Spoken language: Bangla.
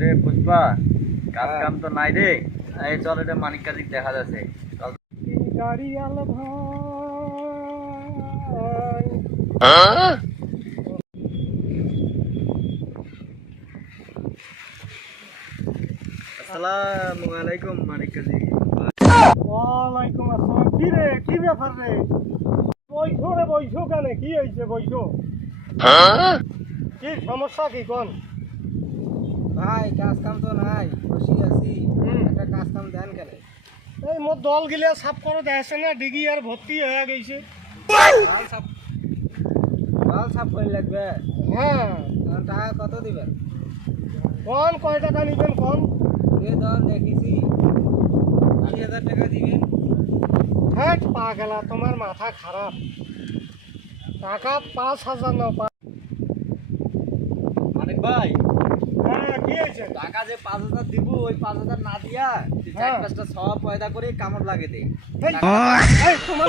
রে পুষ্পা কাজ কাম তো নাই রে। এই চল এটা মানিক কাজিক দেখা যাচ্ছে। গাড়িয়াল ভাই। আসসালামু আলাইকুম মানিক কাজি ওয়ালাইকুম আসসালাম। কি রে কি ব্যাপার রে? বইছো রে বইছো কেন? কি হয়েছে বইছো কি সমস্যা কি কোন? ভাই কাজ কাম তো নাই বসে আছি। একটা কাজ কাম দেন কেন এই মোর দল গিলা সাফ করে দেখছে না ডিগি আর ভর্তি হয়ে গেছে। ভালো সাপ ভালো সাপ করে লাগবে। হ্যাঁ। টাকা কত দিবেন কোন কয় টাকা নিবেন কোন এ দল দেখেছি। আশি হাজার টাকা দিবেন হ্যাঁ পা গেলা তোমার মাথা খারাপ টাকা পাঁচ হাজার মানিক ভাই। টাকা যে পাঁচ হাজার দিব ওই পাঁচ হাজার না দিয়া চার হ্যাঁ। পাঁচটা সব পয়দা করে কামড় লাগে দে। এই, এই, তোমার